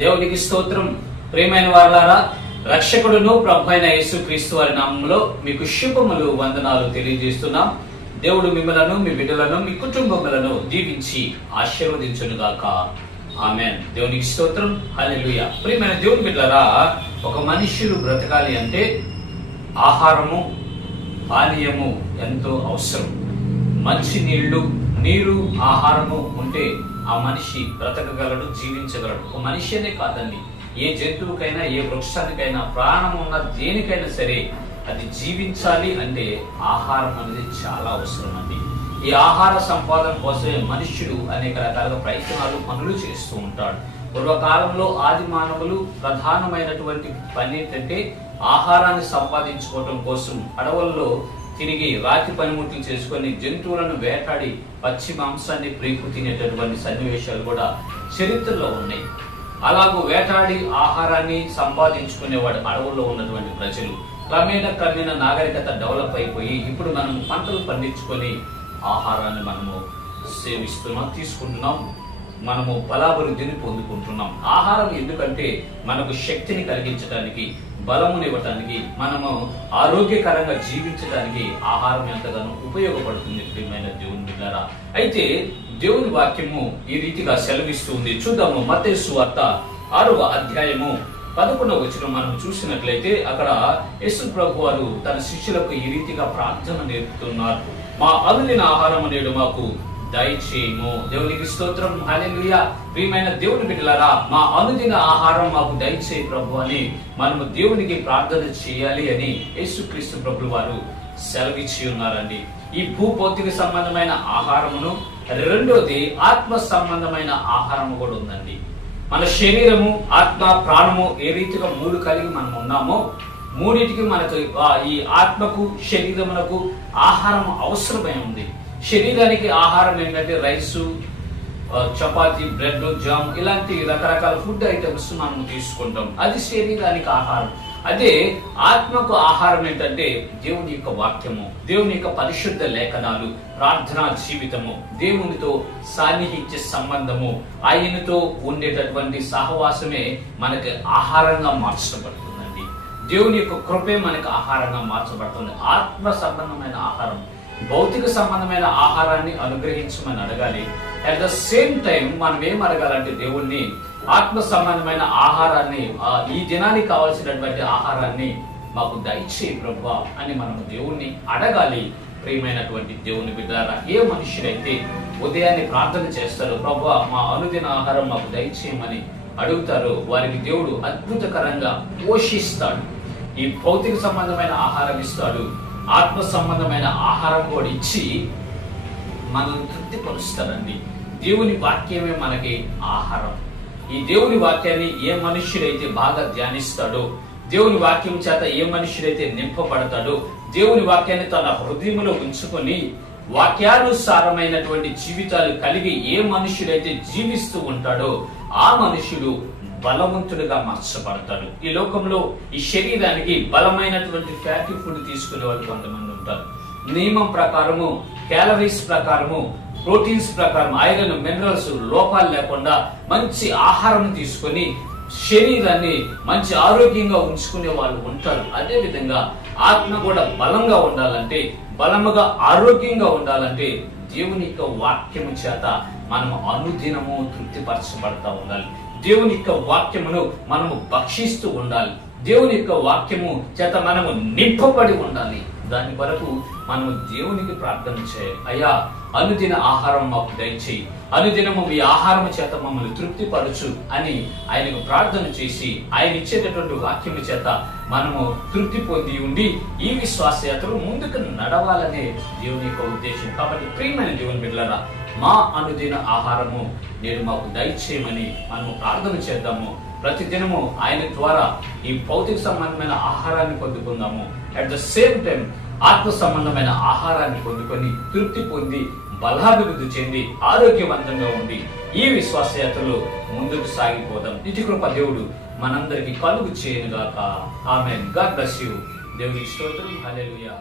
దేవునికి స్తోత్రం. ప్రియమైన వారలారా, రక్షకుడును ప్రభువైన యేసుక్రీస్తు వారి నామములో మీకు శుభములు, వందనాలు తెలియజేస్తున్నాం. దేవుడు మిమ్మలను, మీ బిడ్డలను, మీ కుటుంబములను దీవించి ఆశీర్వదించును గాక. ఆమేన్. దేవునికి స్తోత్రం. హల్లెలూయా. ప్రియమైన దేవుని బిడ్డలారా, ఒక మనుష్యుడు బ్రతకాలి అంటే ఆహారము, పానీయము ఎంతో అవసరం. మంచి నీరు, ఆహారము ఉంటే ఆ మనిషి బ్రతకగలడు, జీవించగలడు. ఒక మనిషినే కాదండి, ఏ జంతువుకైనా, ఏ వృక్షానికైనా, ప్రాణం ఉన్న దేనికైనా సరే అది జీవించాలి అంటే ఆహారం అనేది చాలా అవసరం అండి. ఈ ఆహార సంపాదన కోసమే మనుష్యుడు అనేక రకాలుగా ప్రయత్నాలు, పనులు చేస్తూ ఉంటాడు. పూర్వకాలంలో ఆది మానవులు ప్రధానమైనటువంటి పని ఏంటంటే ఆహారాన్ని సంపాదించుకోవటం కోసం అడవుల్లో తిరిగి రాతి పనిముట్లు చేసుకొని జంతువులను వేటాడి పచ్చి మాంసాన్ని ప్రీకు తినేటటువంటి సన్నివేశాలు కూడా చరిత్రలో ఉన్నాయి. అలాగూ వేటాడి ఆహారాన్ని సంపాదించుకునేవాడు అడవుల్లో ఉన్నటువంటి ప్రజలు. క్రమేణా నాగరికత డెవలప్ అయిపోయి ఇప్పుడు మనం పంటలు పండించుకొని ఆహారాన్ని మనము సేవిస్తున్నాం, తీసుకుంటున్నాం, మనము బలాభివృద్ధిని పొందుకుంటున్నాం. ఆహారం ఎందుకంటే మనకు శక్తిని కలిగించడానికి, బలమునివ్వటానికి, మనము ఆరోగ్యకరంగా జీవించడానికి ఆహారం ఎంతగానో ఉపయోగపడుతుంది. ప్రియమైన దేవుని బిడ్డలారా, అయితే దేవుని వాక్యము ఈ రీతిగా సెలవిస్తుంది. చూద్దాము. మత్తయి సువార్త 6వ అధ్యాయము 11వ వచనం మనం చూసినట్లయితే అక్కడ యేసు ప్రభు వారు తన శిష్యులకు ఈ రీతిగా ప్రార్థన నేర్పుతున్నారు. మా అనుదిన ఆహారము నేడు మాకు దయచేయము. దేవునికి స్తోత్రం. హల్లెలూయా. ప్రియమైన దేవుని బిడ్డలారా, మా అనుదిన ఆహారం మాకు దయచేయి ప్రభు అని మనము దేవునికి ప్రార్థన చేయాలి అని యేసుక్రీస్తు ప్రభు వారు సెలవిచ్చి ఉన్నారండి. ఈ భూభౌతిక సంబంధమైన ఆహారమును, రెండోది ఆత్మ సంబంధమైన ఆహారము కూడా ఉందండి. మన శరీరము, ఆత్మ, ప్రాణము ఏ రీతిగా మూడు కలిగి మనం ఉన్నామో మూడింటికి మనకు ఈ ఆత్మకు, శరీరమునకు ఆహారం అవసరమై ఉంది. శరీరానికి ఆహారం ఏంటంటే రైసు, చపాతి, బ్రెడ్, జామ్ ఇలాంటి రకరకాల ఫుడ్ ఐటమ్స్ మనం తీసుకుంటాం. అది శరీరానికి ఆహారం. అదే ఆత్మకు ఆహారం ఏంటంటే దేవుని యొక్క వాక్యము, దేవుని యొక్క పరిశుద్ధ లేఖనాలు, ప్రార్థనా జీవితము, దేవునితో సాన్నిహిత్య సంబంధము, ఆయనతో ఉండేటటువంటి సహవాసమే మనకి ఆహారంగా మార్చబడుతుందండి. దేవుని యొక్క కృపే మనకు ఆహారంగా మార్చబడుతుంది. ఆత్మ సంబంధమైన ఆహారం, భౌతిక సంబంధమైన ఆహారాన్ని అనుగ్రహించమని అడగాలి. అట్ ద సేమ్ టైం మనం ఏం అడగాలంటే దేవుణ్ణి ఆత్మ సంబంధమైన ఆహారాన్ని, ఈ దినానికి కావాల్సినటువంటి ఆహారాన్ని మాకు దయచేయి ప్రభువా అని మనం దేవుణ్ణి అడగాలి. ప్రియమైనటువంటి దేవుని బిడ్డలారా, ఏ మనుషుడైతే ఉదయాన్నే ప్రార్థన చేస్తారో ప్రభువా మా అనుదిన ఆహారం మాకు దయచేయమని అడుగుతారో వారికి దేవుడు అద్భుతకరంగా పోషిస్తాడు. ఈ భౌతిక సంబంధమైన ఆహారం ఇస్తాడు, ఆత్మ సంబంధమైన ఆహారం కూడా ఇచ్చి మనల్ని తృప్తిపరుస్తారండి. దేవుని వాక్యమే మనకి ఆహారం. ఈ దేవుని వాక్యాన్ని ఏ మనుష్యుడైతే బాగా ధ్యానిస్తాడో, దేవుని వాక్యం చేత ఏ మనుష్యుడైతే నింపబడతాడో, దేవుని వాక్యాన్ని తన హృదయంలో ఉంచుకొని వాక్యానుసారమైనటువంటి జీవితాలు కలిగి ఏ మనుష్యుడైతే జీవిస్తూ ఉంటాడో ఆ మనుష్యుడు బలవంతుడిగా మార్చబడతాడు. ఈ లోకంలో ఈ శరీరానికి బలమైనటువంటి ఫ్యాటీ ఫుడ్ తీసుకునే వాళ్ళు కొంతమంది ఉంటారు. నియమం ప్రకారము, క్యాలరీస్ ప్రకారము, ప్రోటీన్స్ ప్రకారం, ఐరన్, మినరల్స్ లోపాలు లేకుండా మంచి ఆహారం తీసుకొని శరీరాన్ని మంచి ఆరోగ్యంగా ఉంచుకునే వాళ్ళు ఉంటారు. అదే విధంగా ఆత్మ కూడా బలంగా ఉండాలంటే, బలముగా ఆరోగ్యంగా ఉండాలంటే దేవుని యొక్క వాక్యము చేత మనము అనుదినము తృప్తిపరచబడతా ఉండాలి. దేవుని యొక్క వాక్యమును మనము భక్షిస్తూ ఉండాలి. దేవుని యొక్క వాక్యము చేత మనము నింపబడి ఉండాలి. దాని వరకు మనము దేవునికి ప్రార్థన చేయాలి. అయ్యా, అనుదిన ఆహారం మాకు దయచేయి, అనుదినము మీ ఆహారం చేత మమ్మల్ని తృప్తిపరచు అని ఆయనకు ప్రార్థన చేసి ఆయన ఇచ్చేటటువంటి వాక్యము చేత మనము తృప్తి పొంది ఉండి ఈ విశ్వాస యాత్రలు ముందుకు నడవాలనే దేవుని యొక్క ఉద్దేశం. కాబట్టి ప్రియమైన దేవుని బిడ్డలారా, మా అనుదిన ఆహారము నేడు మాకు దయచేయమని మనము ప్రార్థన చేద్దాము. ప్రతి దినము ఆయన ద్వారా ఈ భౌతిక సంబంధమైన ఆహారాన్ని పొందుకుందాము. అట్ ద సేమ్ టైం ఆత్మ సంబంధమైన ఆహారాన్ని పొందుకొని తృప్తి పొంది బలాభివృద్ధి చెంది ఆరోగ్యవంతంగా ఉండి ఈ విశ్వాస యాత్రలో ముందుకు సాగిపోదాం. ఇటు కృప దేవుడు మనందరికి కలుగు చేయనుగాక. ఆమేన్. God bless you. దేవునికి స్తోత్రం. హల్లెలూయా.